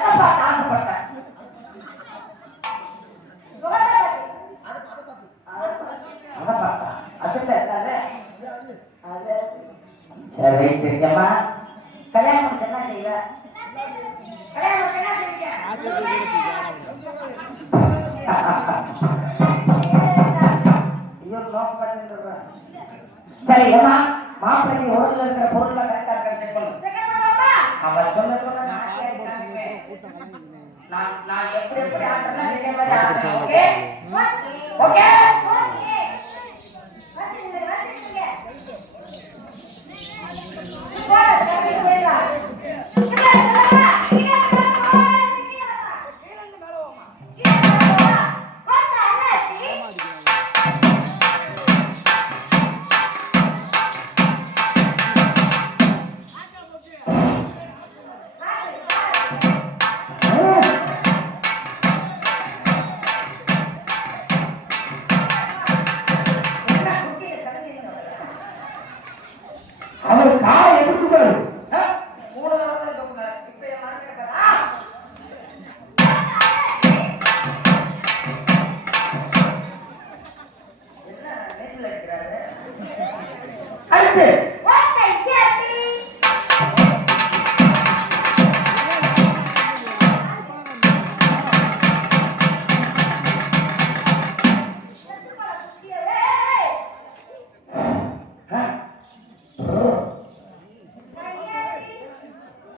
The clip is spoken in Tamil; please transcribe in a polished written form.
எதை பார்த்து ஆசைப்பட்டேன்? அதை பார்த்தா அதுல இருக்காது. அது சரி ரைட் இருக்கேம்மா. கல்யாணம் முடிச்சு என்ன செய்வ? கல்யாணம் முடிச்சு என்ன செய்வீங்க? ஐயோ நோக்கு பண்ணிடுறேன். சரி ஏமா மாப்பிள்ளைக்கு உடல்ல இருக்கிற பொருள்ல கரெக்டா இருக்க செக் பண்ணு. அவன் சொல்ல சொல்ல நான் எப்படி எப்படி ஆடுறேன். Okay okay